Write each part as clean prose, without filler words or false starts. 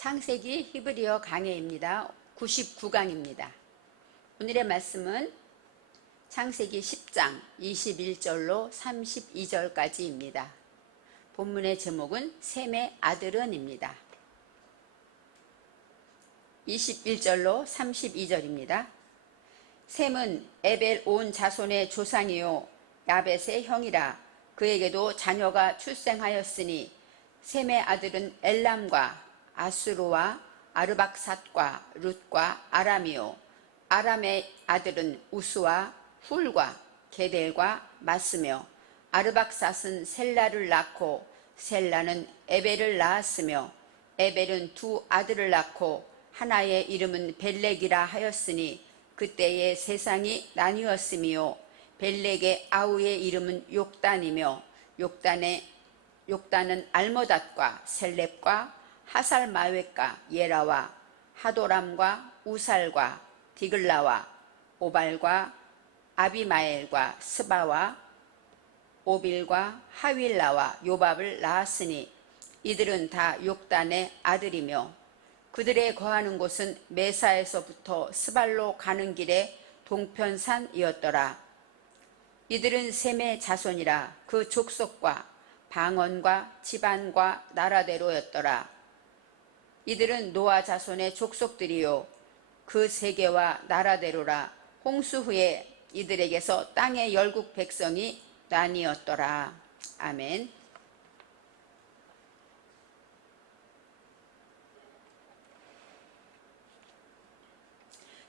창세기 히브리어 강해입니다. 99강입니다. 오늘의 말씀은 창세기 10장 21절로 32절까지입니다. 본문의 제목은 셈의 아들은입니다. 21절로 32절입니다. 셈은 에벨 온 자손의 조상이요 야벳의 형이라. 그에게도 자녀가 출생하였으니 셈의 아들은 엘람과 아수르와 아르박삿과 룻과 아람이요 아람의 아들은 우스와 훌과 게델과 마스며 아르박삿은 셀라를 낳고 셀라는 에벨을 낳았으며 에벨은 두 아들을 낳고 하나의 이름은 벨렉이라 하였으니 그때의 세상이 나뉘었으며 벨렉의 아우의 이름은 욕단이며 욕단은 알모닷과 셀렙과 하살마웻과 예라와 하도람과 우살과 디글라와 오발과 아비마엘과 스바와 오빌과 하윌라와 요밥을 낳았으니 이들은 다 욕단의 아들이며 그들의 거하는 곳은 메사에서부터 스발로 가는 길에 동편산이었더라. 이들은 셈의 자손이라. 그 족속과 방언과 집안과 나라대로였더라. 이들은 노아 자손의 족속들이요 그 세계와 나라대로라. 홍수 후에 이들에게서 땅의 열국 백성이 나뉘었더라. 아멘.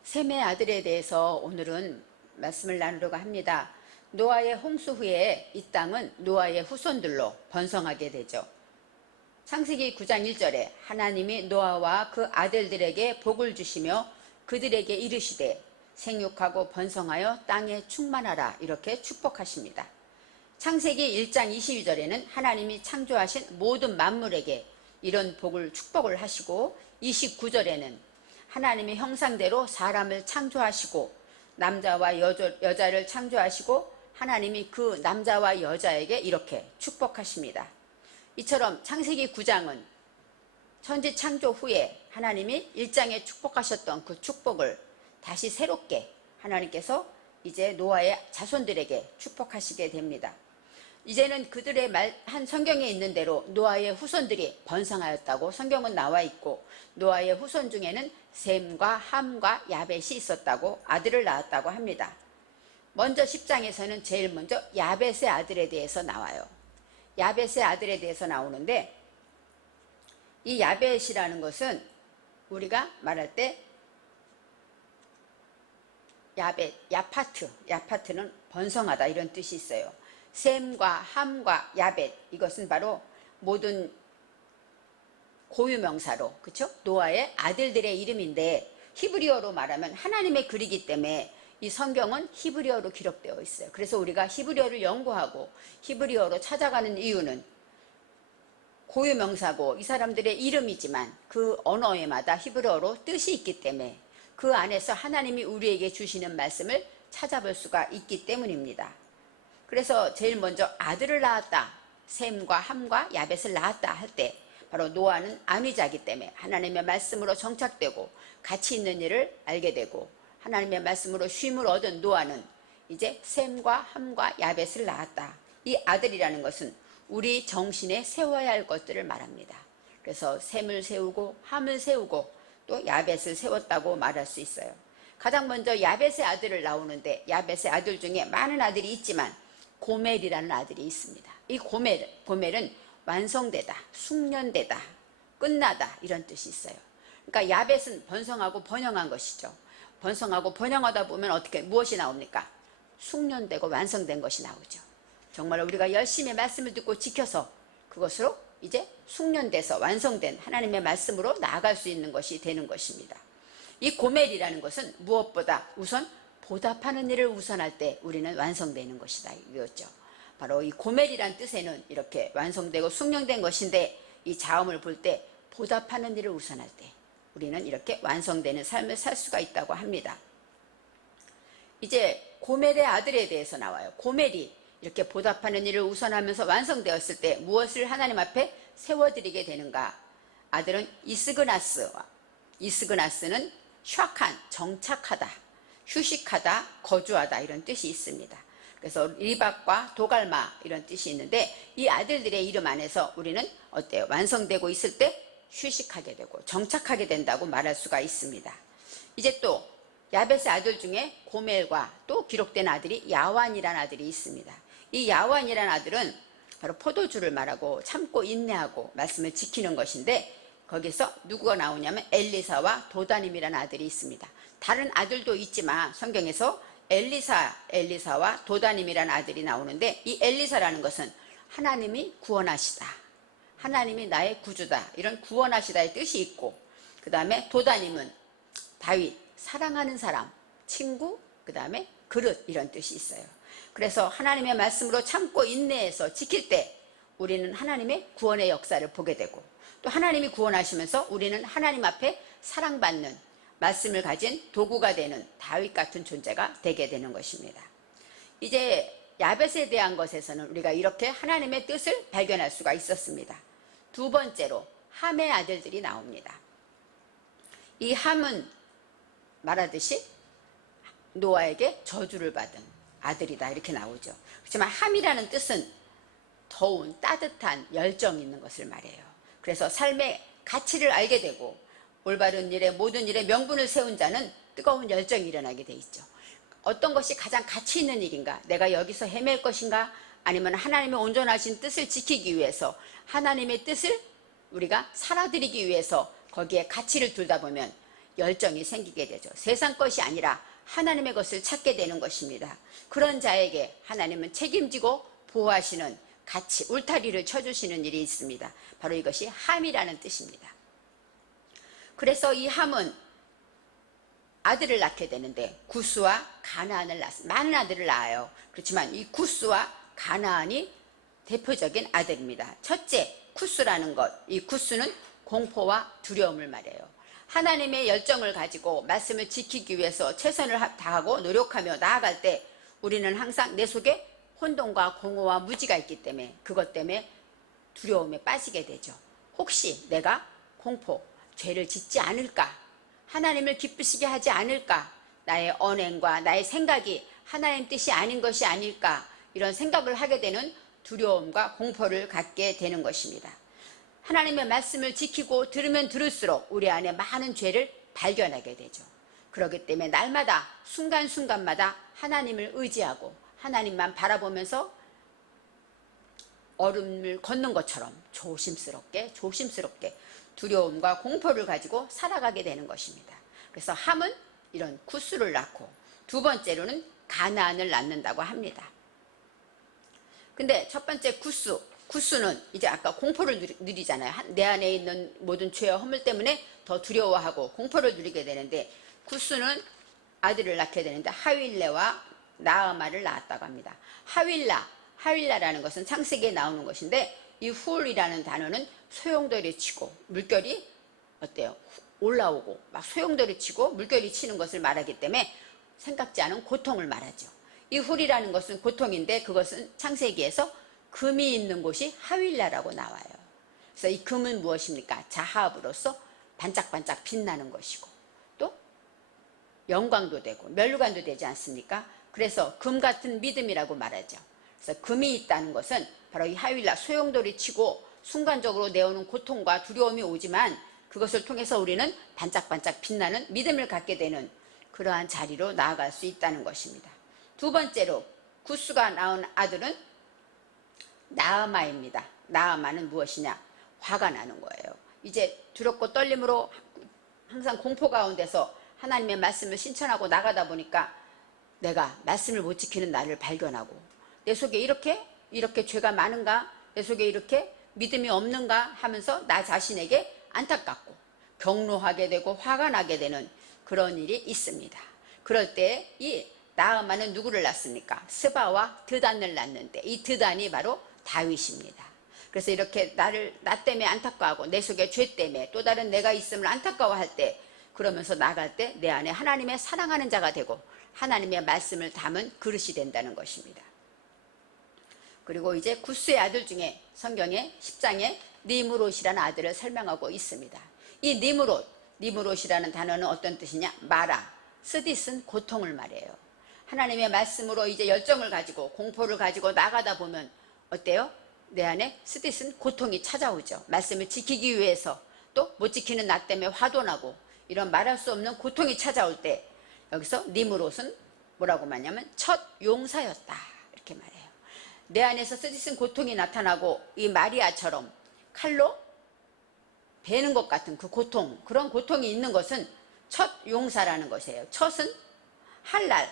셈의 아들에 대해서 오늘은 말씀을 나누려고 합니다. 노아의 홍수 후에 이 땅은 노아의 후손들로 번성하게 되죠. 창세기 9장 1절에 하나님이 노아와 그 아들들에게 복을 주시며 그들에게 이르시되 생육하고 번성하여 땅에 충만하라 이렇게 축복하십니다. 창세기 1장 22절에는 하나님이 창조하신 모든 만물에게 이런 복을 축복을 하시고 29절에는 하나님의 형상대로 사람을 창조하시고 남자와 여자를 창조하시고 하나님이 그 남자와 여자에게 이렇게 축복하십니다. 이처럼 창세기 9장은 천지 창조 후에 하나님이 1장에 축복하셨던 그 축복을 다시 새롭게 하나님께서 이제 노아의 자손들에게 축복하시게 됩니다. 이제는 그들의 한 성경에 있는 대로 노아의 후손들이 번성하였다고 성경은 나와 있고 노아의 후손 중에는 셈과 함과 야벳이 있었다고 아들을 낳았다고 합니다. 먼저 10장에서는 제일 먼저 야벳의 아들에 대해서 나와요. 야벳의 아들에 대해서 나오는데 이 야벳이라는 것은 우리가 말할 때 야파트는 번성하다 이런 뜻이 있어요. 셈과 함과 야벳 이것은 바로 모든 고유명사로 그렇죠? 노아의 아들들의 이름인데 히브리어로 말하면 하나님의 글이기 때문에 이 성경은 히브리어로 기록되어 있어요. 그래서 우리가 히브리어를 연구하고 히브리어로 찾아가는 이유는 고유명사고 이 사람들의 이름이지만 그 언어에마다 히브리어로 뜻이 있기 때문에 그 안에서 하나님이 우리에게 주시는 말씀을 찾아볼 수가 있기 때문입니다. 그래서 제일 먼저 아들을 낳았다. 셈과 함과 야벳을 낳았다 할 때 바로 노아는 안위자이기 때문에 하나님의 말씀으로 정착되고 가치 있는 일을 알게 되고 하나님의 말씀으로 쉼을 얻은 노아는 이제 셈과 함과 야벳을 낳았다. 이 아들이라는 것은 우리 정신에 세워야 할 것들을 말합니다. 그래서 셈을 세우고 함을 세우고 또 야벳을 세웠다고 말할 수 있어요. 가장 먼저 야벳의 아들을 나오는데 야벳의 아들 중에 많은 아들이 있지만 고멜이라는 아들이 있습니다. 이 고멜은 완성되다, 숙련되다, 끝나다 이런 뜻이 있어요. 그러니까 야벳은 번성하고 번영한 것이죠. 번성하고 번영하다 보면 어떻게 무엇이 나옵니까? 숙련되고 완성된 것이 나오죠. 정말 우리가 열심히 말씀을 듣고 지켜서 그것으로 이제 숙련돼서 완성된 하나님의 말씀으로 나아갈 수 있는 것이 되는 것입니다. 이 고멜이라는 것은 무엇보다 우선 보답하는 일을 우선할 때 우리는 완성되는 것이다 이거죠. 바로 이 고멜이란 뜻에는 이렇게 완성되고 숙련된 것인데 이 자음을 볼 때 보답하는 일을 우선할 때 우리는 이렇게 완성되는 삶을 살 수가 있다고 합니다. 이제 고멜의 아들에 대해서 나와요. 고멜이 이렇게 보답하는 일을 우선하면서 완성되었을 때 무엇을 하나님 앞에 세워드리게 되는가? 아들은 이스그나스는 샤칸, 정착하다, 휴식하다, 거주하다 이런 뜻이 있습니다. 그래서 리박과 도갈마 이런 뜻이 있는데 이 아들들의 이름 안에서 우리는 어때요? 완성되고 있을 때 휴식하게 되고 정착하게 된다고 말할 수가 있습니다. 이제 또 야벳의 아들 중에 고멜과 또 기록된 아들이 야완이라는 아들이 있습니다. 이 야완이라는 아들은 바로 포도주를 말하고 참고 인내하고 말씀을 지키는 것인데 거기서 누구가 나오냐면 엘리사와 도다님이라는 아들이 있습니다. 다른 아들도 있지만 성경에서 엘리사와 도다님이라는 아들이 나오는데 이 엘리사라는 것은 하나님이 구원하시다, 하나님이 나의 구주다 이런 구원하시다의 뜻이 있고, 그 다음에 도다님은 다윗, 사랑하는 사람, 친구, 그 다음에 그릇 이런 뜻이 있어요. 그래서 하나님의 말씀으로 참고 인내해서 지킬 때 우리는 하나님의 구원의 역사를 보게 되고, 또 하나님이 구원하시면서 우리는 하나님 앞에 사랑받는 말씀을 가진 도구가 되는 다윗 같은 존재가 되게 되는 것입니다. 이제 야벳에 대한 것에서는 우리가 이렇게 하나님의 뜻을 발견할 수가 있었습니다. 두 번째로 함의 아들들이 나옵니다. 이 함은 말하듯이 노아에게 저주를 받은 아들이다 이렇게 나오죠. 그렇지만 함이라는 뜻은 더운 따뜻한 열정이 있는 것을 말해요. 그래서 삶의 가치를 알게 되고 올바른 일에 모든 일에 명분을 세운 자는 뜨거운 열정이 일어나게 돼 있죠. 어떤 것이 가장 가치 있는 일인가? 내가 여기서 헤맬 것인가? 아니면 하나님의 온전하신 뜻을 지키기 위해서 하나님의 뜻을 우리가 살아드리기 위해서 거기에 가치를 두다 보면 열정이 생기게 되죠. 세상 것이 아니라 하나님의 것을 찾게 되는 것입니다. 그런 자에게 하나님은 책임지고 보호하시는 가치, 울타리를 쳐주시는 일이 있습니다. 바로 이것이 함이라는 뜻입니다. 그래서 이 함은 아들을 낳게 되는데 구스와 가나안을 낳습니다. 많은 아들을 낳아요. 그렇지만 이 구스와 가나안이 대표적인 아들입니다. 첫째, 구스라는 것. 이 구스는 공포와 두려움을 말해요. 하나님의 열정을 가지고 말씀을 지키기 위해서 최선을 다하고 노력하며 나아갈 때 우리는 항상 내 속에 혼돈과 공허와 무지가 있기 때문에 그것 때문에 두려움에 빠지게 되죠. 혹시 내가 공포, 죄를 짓지 않을까? 하나님을 기쁘시게 하지 않을까? 나의 언행과 나의 생각이 하나님 뜻이 아닌 것이 아닐까? 이런 생각을 하게 되는 두려움과 공포를 갖게 되는 것입니다. 하나님의 말씀을 지키고 들으면 들을수록 우리 안에 많은 죄를 발견하게 되죠. 그렇기 때문에 날마다 순간순간마다 하나님을 의지하고 하나님만 바라보면서 얼음을 걷는 것처럼 조심스럽게 두려움과 공포를 가지고 살아가게 되는 것입니다. 그래서 함은 이런 구스를 낳고 두 번째로는 가나안을 낳는다고 합니다. 근데 첫 번째 구스는 이제 아까 공포를 누리잖아요. 내 안에 있는 모든 죄와 허물 때문에 더 두려워하고 공포를 누리게 되는데, 구스는 아들을 낳게 되는데 하윌레와 나아마를 낳았다고 합니다. 하윌라라는 것은 창세기에 나오는 것인데 이 훌이라는 단어는 소용돌이 치고 물결이 어때요? 올라오고 막 소용돌이 치고 물결이 치는 것을 말하기 때문에 생각지 않은 고통을 말하죠. 이 훌이라는 것은 고통인데 그것은 창세기에서 금이 있는 곳이 하윌라라고 나와요. 그래서 이 금은 무엇입니까? 자합으로서 반짝반짝 빛나는 것이고 또 영광도 되고 면류관도 되지 않습니까? 그래서 금 같은 믿음이라고 말하죠. 그래서 금이 있다는 것은 바로 이 하윌라, 소용돌이 치고 순간적으로 내오는 고통과 두려움이 오지만 그것을 통해서 우리는 반짝반짝 빛나는 믿음을 갖게 되는 그러한 자리로 나아갈 수 있다는 것입니다. 두 번째로 구스가 낳은 아들은 나아마입니다. 나아마는 무엇이냐? 화가 나는 거예요. 이제 두렵고 떨림으로 항상 공포 가운데서 하나님의 말씀을 신천하고 나가다 보니까 내가 말씀을 못 지키는 나를 발견하고 내 속에 이렇게 죄가 많은가? 내 속에 이렇게 믿음이 없는가? 하면서 나 자신에게 안타깝고 경노하게 되고 화가 나게 되는 그런 일이 있습니다. 그럴 때 이 나아마는 누구를 낳습니까? 스바와 드단을 낳는데 이 드단이 바로 다윗입니다. 그래서 이렇게 나 때문에 안타까워하고 내 속에 죄 때문에 또 다른 내가 있음을 안타까워할 때 그러면서 나갈 때 내 안에 하나님의 사랑하는 자가 되고 하나님의 말씀을 담은 그릇이 된다는 것입니다. 그리고 이제 구스의 아들 중에 성경의 10장에 니므롯이라는 아들을 설명하고 있습니다. 이 니므롯이라는 단어는 어떤 뜻이냐? 마라, 쓰디쓴 고통을 말해요. 하나님의 말씀으로 이제 열정을 가지고 공포를 가지고 나가다 보면 어때요? 내 안에 쓰디쓴 고통이 찾아오죠. 말씀을 지키기 위해서 또 못 지키는 나 때문에 화도 나고 이런 말할 수 없는 고통이 찾아올 때 여기서 니므롯은 뭐라고 말하냐면 첫 용사였다 이렇게 말해요. 내 안에서 쓰디쓴 고통이 나타나고 이 마리아처럼 칼로 베는 것 같은 그 고통, 그런 고통이 있는 것은 첫 용사라는 것이에요. 첫은 할랄,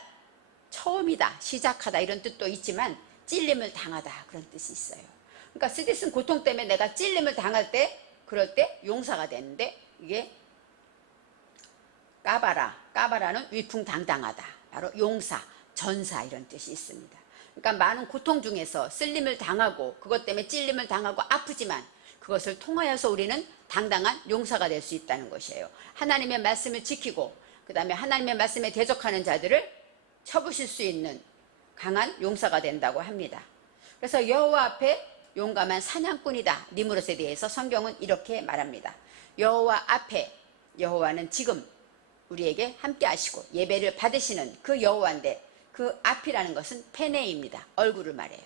처음이다, 시작하다 이런 뜻도 있지만 찔림을 당하다 그런 뜻이 있어요. 그러니까 쓰디쓴 고통 때문에 내가 찔림을 당할 때 그럴 때 용사가 되는데 이게 까바라는 위풍당당하다, 바로 용사, 전사 이런 뜻이 있습니다. 그러니까 많은 고통 중에서 쓸림을 당하고 그것 때문에 찔림을 당하고 아프지만 그것을 통하여서 우리는 당당한 용사가 될 수 있다는 것이에요. 하나님의 말씀을 지키고 그 다음에 하나님의 말씀에 대적하는 자들을 쳐부실 수 있는 강한 용사가 된다고 합니다. 그래서 여호와 앞에 용감한 사냥꾼이다. 니므롯에 대해서 성경은 이렇게 말합니다. 여호와 앞에, 여호와는 지금 우리에게 함께 하시고 예배를 받으시는 그 여호와인데 그 앞이라는 것은 페네입니다. 얼굴을 말해요.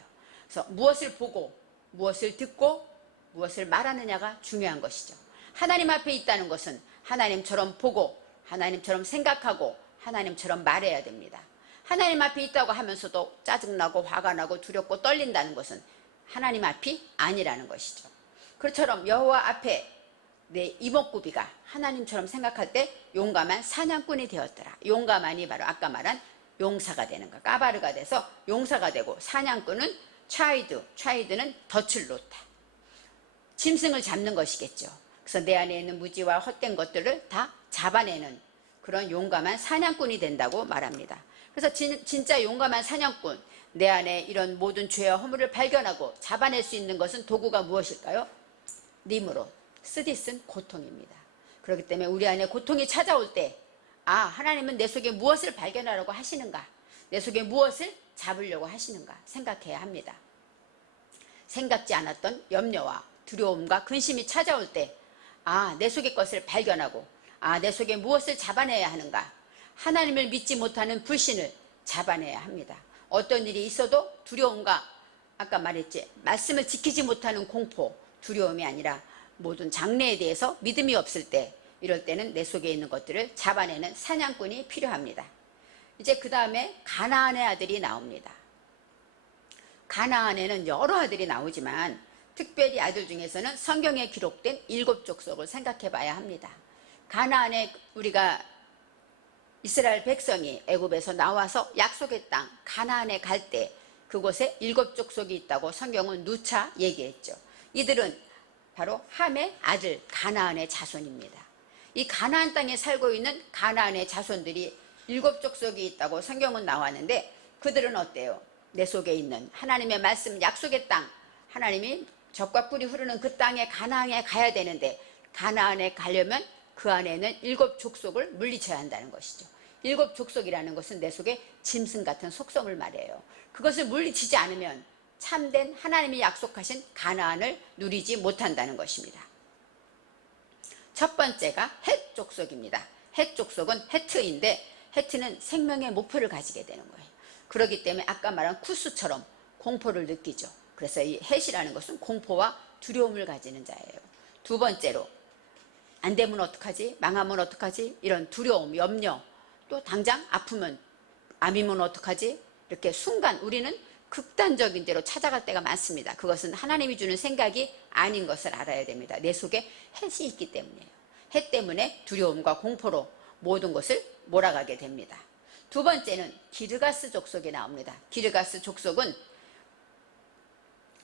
그래서 무엇을 보고 무엇을 듣고 무엇을 말하느냐가 중요한 것이죠. 하나님 앞에 있다는 것은 하나님처럼 보고 하나님처럼 생각하고 하나님처럼 말해야 됩니다. 하나님 앞에 있다고 하면서도 짜증나고 화가 나고 두렵고 떨린다는 것은 하나님 앞이 아니라는 것이죠. 그처럼 여호와 앞에 내 이목구비가 하나님처럼 생각할 때 용감한 사냥꾼이 되었더라. 용감한이 바로 아까 말한 용사가 되는 거, 까바르가 돼서 용사가 되고, 사냥꾼은 차이드는 덫을 놓다, 짐승을 잡는 것이겠죠. 그래서 내 안에 있는 무지와 헛된 것들을 다 잡아내는 그런 용감한 사냥꾼이 된다고 말합니다. 그래서 진짜 용감한 사냥꾼, 내 안에 이런 모든 죄와 허물을 발견하고 잡아낼 수 있는 것은 도구가 무엇일까요? 니므롯, 쓰디쓴 고통입니다. 그렇기 때문에 우리 안에 고통이 찾아올 때, 아, 하나님은 내 속에 무엇을 발견하려고 하시는가, 내 속에 무엇을 잡으려고 하시는가 생각해야 합니다. 생각지 않았던 염려와 두려움과 근심이 찾아올 때, 아, 내 속의 것을 발견하고, 아, 내 속에 무엇을 잡아내야 하는가, 하나님을 믿지 못하는 불신을 잡아내야 합니다. 어떤 일이 있어도 두려움과, 아까 말했지, 말씀을 지키지 못하는 공포, 두려움이 아니라 모든 장래에 대해서 믿음이 없을 때, 이럴 때는 내 속에 있는 것들을 잡아내는 사냥꾼이 필요합니다. 이제 그 다음에 가나안의 아들이 나옵니다. 가나안에는 여러 아들이 나오지만 특별히 아들 중에서는 성경에 기록된 7족속을 생각해 봐야 합니다. 가나안에 우리가 이스라엘 백성이 애굽에서 나와서 약속의 땅 가나안에 갈 때 그곳에 7족속이 있다고 성경은 누차 얘기했죠. 이들은 바로 함의 아들 가나안의 자손입니다. 이 가나안 땅에 살고 있는 가나안의 자손들이 7족속이 있다고 성경은 나왔는데, 그들은 어때요? 내 속에 있는 하나님의 말씀 약속의 땅, 하나님이 젖과 꿀이 흐르는 그 땅에 가나안에 가야 되는데, 가나안에 가려면 그 안에는 7족속을 물리쳐야 한다는 것이죠. 7족속이라는 것은 내 속에 짐승 같은 속성을 말해요. 그것을 물리치지 않으면 참된 하나님이 약속하신 가나안을 누리지 못한다는 것입니다. 첫 번째가 헷 족속입니다. 헷 족속은 헤트인데, 헤트는 생명의 목표를 가지게 되는 거예요. 그렇기 때문에 아까 말한 쿠스처럼 공포를 느끼죠. 그래서 이 헷이라는 것은 공포와 두려움을 가지는 자예요. 두 번째로, 안 되면 어떡하지? 망하면 어떡하지? 이런 두려움, 염려, 또 당장 아프면, 암이면 어떡하지? 이렇게 순간 우리는 극단적인 대로 찾아갈 때가 많습니다. 그것은 하나님이 주는 생각이 아닌 것을 알아야 됩니다. 내 속에 헷이 있기 때문이에요. 헷 때문에 두려움과 공포로 모든 것을 몰아가게 됩니다. 두 번째는 기르가스 족속이 나옵니다. 기르가스 족속은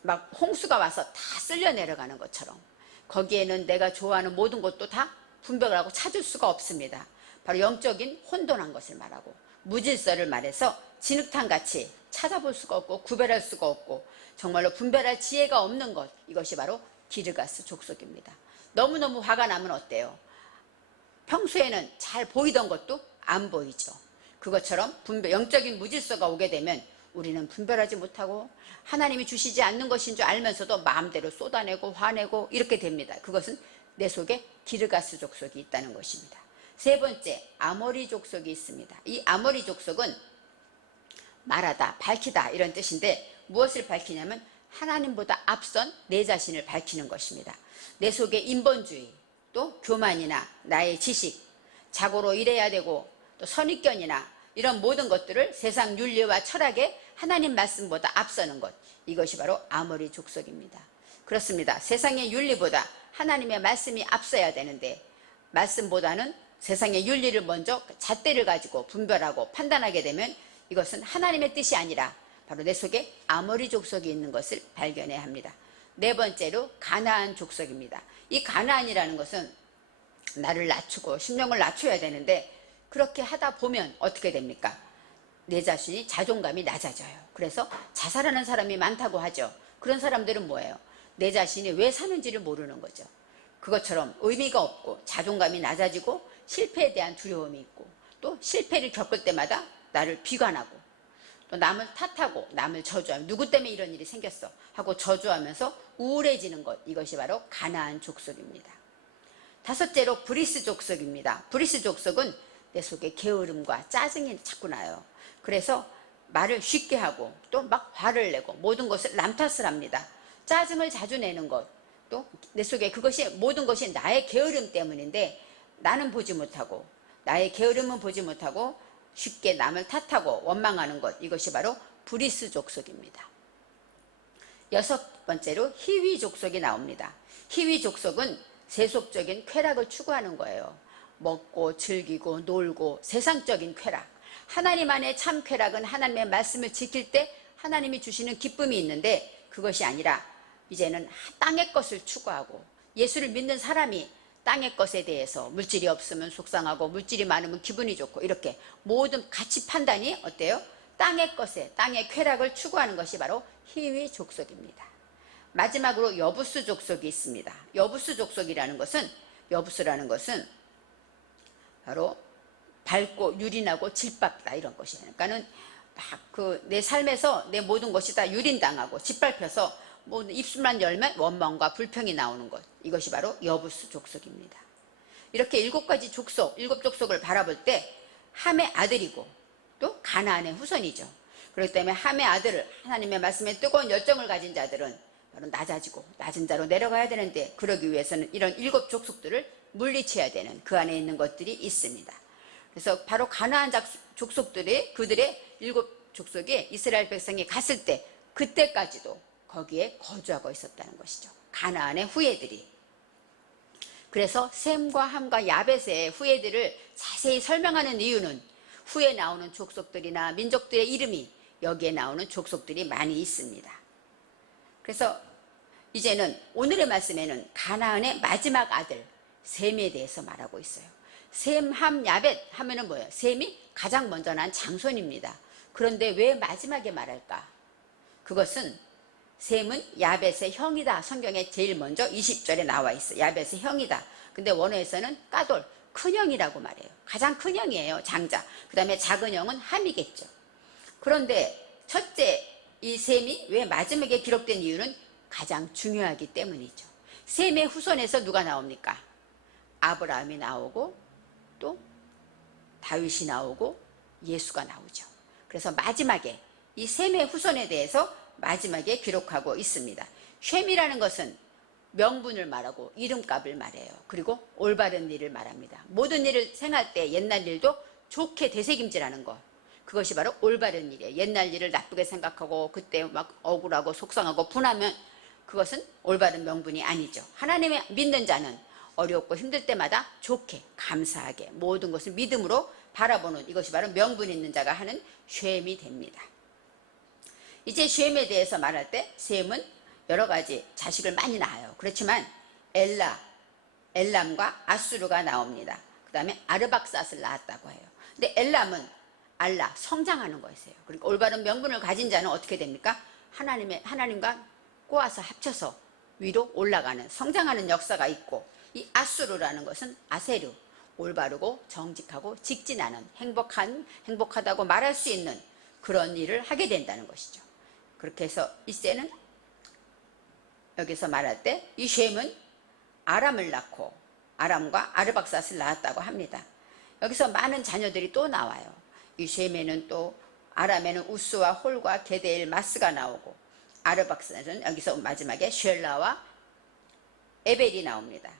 막 홍수가 와서 다 쓸려 내려가는 것처럼 거기에는 내가 좋아하는 모든 것도 다 분별을 하고 찾을 수가 없습니다. 바로 영적인 혼돈한 것을 말하고, 무질서를 말해서 진흙탕같이 찾아볼 수가 없고 구별할 수가 없고 정말로 분별할 지혜가 없는 것, 이것이 바로 기르가스 족속입니다. 너무너무 화가 나면 어때요? 평소에는 잘 보이던 것도 안 보이죠. 그것처럼 영적인 무질서가 오게 되면 우리는 분별하지 못하고 하나님이 주시지 않는 것인 줄 알면서도 마음대로 쏟아내고 화내고 이렇게 됩니다. 그것은 내 속에 기르가스 족속이 있다는 것입니다. 세 번째, 아모리 족속이 있습니다. 이 아모리 족속은 말하다, 밝히다 이런 뜻인데 무엇을 밝히냐면 하나님보다 앞선 내 자신을 밝히는 것입니다. 내 속에 인본주의, 또 교만이나 나의 지식, 자고로 일해야 되고 또 선입견이나 이런 모든 것들을 세상 윤리와 철학에 하나님 말씀보다 앞서는 것, 이것이 바로 아모리 족속입니다. 그렇습니다. 세상의 윤리보다 하나님의 말씀이 앞서야 되는데 말씀보다는 세상의 윤리를 먼저 잣대를 가지고 분별하고 판단하게 되면 이것은 하나님의 뜻이 아니라 바로 내 속에 아모리 족속이 있는 것을 발견해야 합니다. 네 번째로 가나안 족속입니다. 이 가나안이라는 것은 나를 낮추고 심령을 낮춰야 되는데 그렇게 하다 보면 어떻게 됩니까? 내 자신이 자존감이 낮아져요. 그래서 자살하는 사람이 많다고 하죠. 그런 사람들은 뭐예요? 내 자신이 왜 사는지를 모르는 거죠. 그것처럼 의미가 없고 자존감이 낮아지고 실패에 대한 두려움이 있고 또 실패를 겪을 때마다 나를 비관하고 또 남을 탓하고 남을 저주하며 누구 때문에 이런 일이 생겼어 하고 저주하면서 우울해지는 것, 이것이 바로 가나안 족속입니다. 다섯째로 브리스 족속입니다. 브리스 족속은 내 속에 게으름과 짜증이 자꾸 나요. 그래서 말을 쉽게 하고 또 막 화를 내고 모든 것을 남 탓을 합니다. 짜증을 자주 내는 것, 또 내 속에 그것이 모든 것이 나의 게으름 때문인데 나는 보지 못하고 나의 게으름은 보지 못하고 쉽게 남을 탓하고 원망하는 것, 이것이 바로 브리스 족속입니다. 여섯 번째로 히위 족속이 나옵니다. 히위 족속은 세속적인 쾌락을 추구하는 거예요. 먹고 즐기고 놀고 세상적인 쾌락. 하나님 안에 참 쾌락은 하나님의 말씀을 지킬 때 하나님이 주시는 기쁨이 있는데 그것이 아니라 이제는 땅의 것을 추구하고 예수를 믿는 사람이 땅의 것에 대해서 물질이 없으면 속상하고 물질이 많으면 기분이 좋고 이렇게 모든 가치 판단이 어때요? 땅의 것에 땅의 쾌락을 추구하는 것이 바로 히위 족속입니다. 마지막으로 여부스 족속이 있습니다. 여부스 족속이라는 것은 여부스라는 것은 바로 밝고 유린하고 질밥다 이런 것이에요. 그러니까는 막 내 삶에서 내 모든 것이 다 유린당하고 짓밟혀서 모든 입술만 열면 원망과 불평이 나오는 것, 이것이 바로 여부스 족속입니다. 이렇게 일곱 가지 족속, 일곱 족속을 바라볼 때 함의 아들이고 또 가나안의 후손이죠. 그렇기 때문에 함의 아들을 하나님의 말씀에 뜨거운 열정을 가진 자들은 바로 낮아지고 낮은 자로 내려가야 되는데 그러기 위해서는 이런 일곱 족속들을 물리쳐야 되는 그 안에 있는 것들이 있습니다. 그래서 바로 가나안 족속들이 그들의 일곱 족속에 이스라엘 백성이 갔을 때 그때까지도 거기에 거주하고 있었다는 것이죠. 가나안의 후예들이. 그래서 셈과 함과 야벳의 후예들을 자세히 설명하는 이유는 후에 나오는 족속들이나 민족들의 이름이 여기에 나오는 족속들이 많이 있습니다. 그래서 이제는 오늘의 말씀에는 가나안의 마지막 아들 셈에 대해서 말하고 있어요. 셈, 함, 야벳 하면은 뭐예요? 셈이 가장 먼저 난 장손입니다. 그런데 왜 마지막에 말할까? 그것은 셈은 야벳의 형이다. 성경에 제일 먼저 20절에 나와 있어요. 야벳의 형이다. 근데 원어에서는 까돌, 큰형이라고 말해요. 가장 큰형이에요. 장자. 그 다음에 작은 형은 함이겠죠. 그런데 첫째 이 셈이 왜 마지막에 기록된 이유는 가장 중요하기 때문이죠. 셈의 후손에서 누가 나옵니까? 아브라함이 나오고 또 다윗이 나오고 예수가 나오죠. 그래서 마지막에 이 셈의 후손에 대해서 마지막에 기록하고 있습니다. 셈이라는 것은 명분을 말하고 이름값을 말해요. 그리고 올바른 일을 말합니다. 모든 일을 생할 때 옛날 일도 좋게 되새김질하는 것, 그것이 바로 올바른 일이에요. 옛날 일을 나쁘게 생각하고 그때 막 억울하고 속상하고 분하면 그것은 올바른 명분이 아니죠. 하나님의 믿는 자는 어렵고 힘들 때마다 좋게 감사하게 모든 것을 믿음으로 바라보는 이것이 바로 명분 있는 자가 하는 셈이 됩니다. 이제 셈에 대해서 말할 때 셈은 여러 가지 자식을 많이 낳아요. 그렇지만 엘람과 아수르가 나옵니다. 그 다음에 아르박삿을 낳았다고 해요. 근데 엘람은 알라, 성장하는 것이에요. 그러니까 올바른 명분을 가진 자는 어떻게 됩니까? 하나님과 꼬아서 합쳐서 위로 올라가는 성장하는 역사가 있고, 이 아수르라는 것은 아세르, 올바르고 정직하고 직진하는 행복하다고 말할 수 있는 그런 일을 하게 된다는 것이죠. 그렇게 해서 이새는 여기서 말할 때 이 셈은 아람을 낳고 아람과 아르박삿을 낳았다고 합니다. 여기서 많은 자녀들이 또 나와요. 이 셈에는 또 아람에는 우스와 홀과 게데일 마스가 나오고 아르박삿은 여기서 마지막에 쉘라와 에벨이 나옵니다.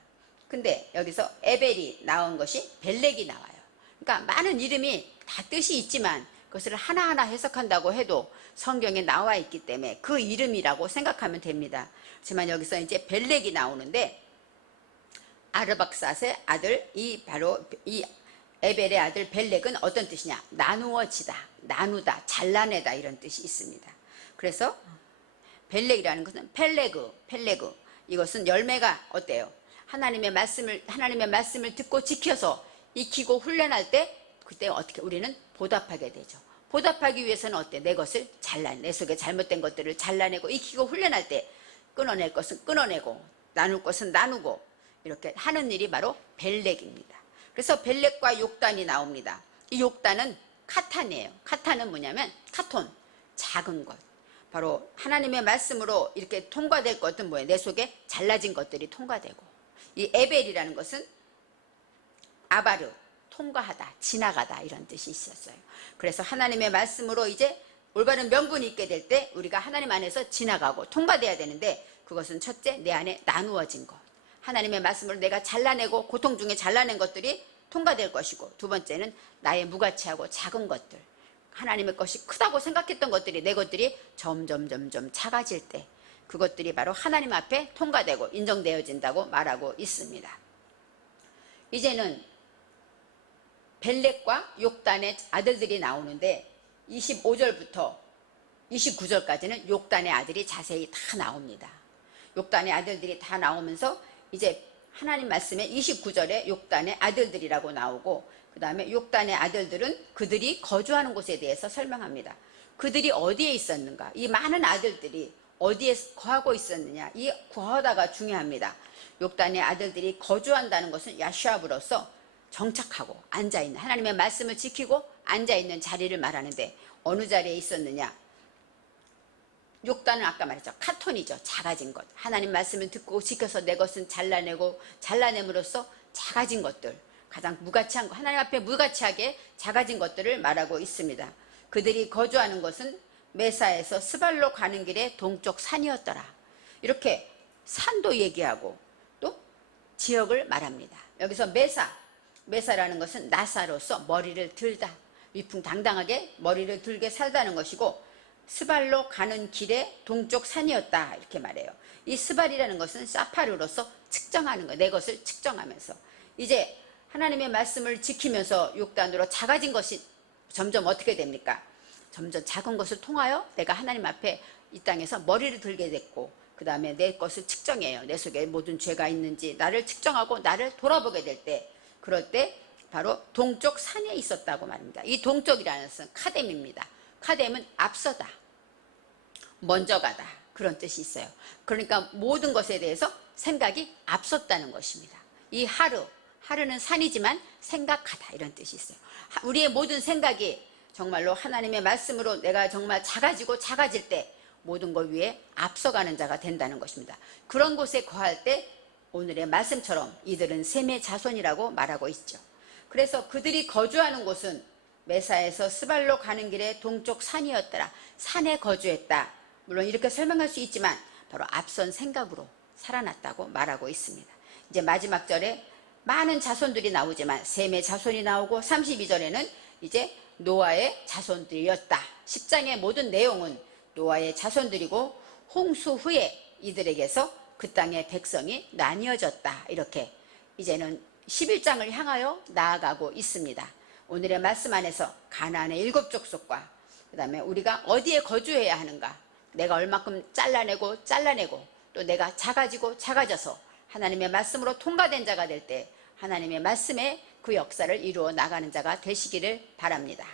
근데 여기서 에벨이 나온 것이 벨렉이 나와요. 그러니까 많은 이름이 다 뜻이 있지만 그것을 하나하나 해석한다고 해도 성경에 나와 있기 때문에 그 이름이라고 생각하면 됩니다. 하지만 여기서 이제 벨렉이 나오는데 아르박삿의 아들 바로 이 에벨의 아들 벨렉은 어떤 뜻이냐? 나누어지다, 나누다, 잘라내다 이런 뜻이 있습니다. 그래서 벨렉이라는 것은 펠레그 이것은 열매가 어때요? 하나님의 말씀을 듣고 지켜서 익히고 훈련할 때 그때 어떻게 우리는 보답하게 되죠. 보답하기 위해서는 어때? 내 것을 내 속에 잘못된 것들을 잘라내고 익히고 훈련할 때 끊어낼 것은 끊어내고 나눌 것은 나누고 이렇게 하는 일이 바로 벨렉입니다. 그래서 벨렉과 욕단이 나옵니다. 이 욕단은 카탄이에요. 카탄은 뭐냐면 카톤, 작은 것. 바로 하나님의 말씀으로 이렇게 통과될 것은 뭐예요? 내 속에 잘라진 것들이 통과되고, 이 에벨이라는 것은 아바르, 통과하다, 지나가다 이런 뜻이 있었어요. 그래서 하나님의 말씀으로 이제 올바른 명분이 있게 될 때 우리가 하나님 안에서 지나가고 통과돼야 되는데, 그것은 첫째 내 안에 나누어진 것, 하나님의 말씀으로 내가 잘라내고 고통 중에 잘라낸 것들이 통과될 것이고, 두 번째는 나의 무가치하고 작은 것들, 하나님의 것이 크다고 생각했던 것들이, 내 것들이 점점 작아질 때 그것들이 바로 하나님 앞에 통과되고 인정되어진다고 말하고 있습니다. 이제는 벨렉과 욕단의 아들들이 나오는데 25절부터 29절까지는 욕단의 아들이 자세히 다 나옵니다. 욕단의 아들들이 다 나오면서 이제 하나님 말씀에 29절에 욕단의 아들들이라고 나오고, 그 다음에 욕단의 아들들은 그들이 거주하는 곳에 대해서 설명합니다. 그들이 어디에 있었는가, 이 많은 아들들이 어디에 거하고 있었느냐, 이 거하다가 중요합니다. 욕단의 아들들이 거주한다는 것은 야슈압으로서 정착하고 앉아있는, 하나님의 말씀을 지키고 앉아있는 자리를 말하는데, 어느 자리에 있었느냐, 욕단은 아까 말했죠. 카톤이죠. 작아진 것. 하나님 말씀을 듣고 지켜서 내 것은 잘라내고 잘라냄으로써 작아진 것들, 가장 무가치한 것, 하나님 앞에 무가치하게 작아진 것들을 말하고 있습니다. 그들이 거주하는 것은 메사에서 스발로 가는 길의 동쪽 산이었더라. 이렇게 산도 얘기하고 또 지역을 말합니다. 여기서 메사라는 것은 나사로서 머리를 들다, 위풍당당하게 머리를 들게 살다는 것이고, 스발로 가는 길의 동쪽 산이었다 이렇게 말해요. 이 스발이라는 것은 사파르로서 측정하는 거, 내 것을 측정하면서 이제 하나님의 말씀을 지키면서 욕단으로 작아진 것이 점점 어떻게 됩니까? 점점 작은 것을 통하여 내가 하나님 앞에 이 땅에서 머리를 들게 됐고, 그 다음에 내 것을 측정해요. 내 속에 모든 죄가 있는지 나를 측정하고 나를 돌아보게 될 때, 그럴 때 바로 동쪽 산에 있었다고 말합니다. 이 동쪽이라는 것은 카뎀입니다. 카뎀은 앞서다, 먼저 가다, 그런 뜻이 있어요. 그러니까 모든 것에 대해서 생각이 앞섰다는 것입니다. 이 하르는 산이지만 생각하다 이런 뜻이 있어요. 우리의 모든 생각이 정말로 하나님의 말씀으로 내가 정말 작아지고 작아질 때 모든 것 위에 앞서가는 자가 된다는 것입니다. 그런 곳에 거할 때 오늘의 말씀처럼 이들은 셈의 자손이라고 말하고 있죠. 그래서 그들이 거주하는 곳은 메사에서 스발로 가는 길의 동쪽 산이었더라. 산에 거주했다. 물론 이렇게 설명할 수 있지만 바로 앞선 생각으로 살아났다고 말하고 있습니다. 이제 마지막 절에 많은 자손들이 나오지만 셈의 자손이 나오고, 32절에는 이제 노아의 자손들이었다. 10장의 모든 내용은 노아의 자손들이고, 홍수 후에 이들에게서 그 땅의 백성이 나뉘어졌다. 이렇게 이제는 11장을 향하여 나아가고 있습니다. 오늘의 말씀 안에서 가나안의 7족속과 그 다음에 우리가 어디에 거주해야 하는가, 내가 얼마큼 잘라내고 또 내가 작아지고 작아져서 하나님의 말씀으로 통과된 자가 될 때 하나님의 말씀에 그 역사를 이루어 나가는 자가 되시기를 바랍니다.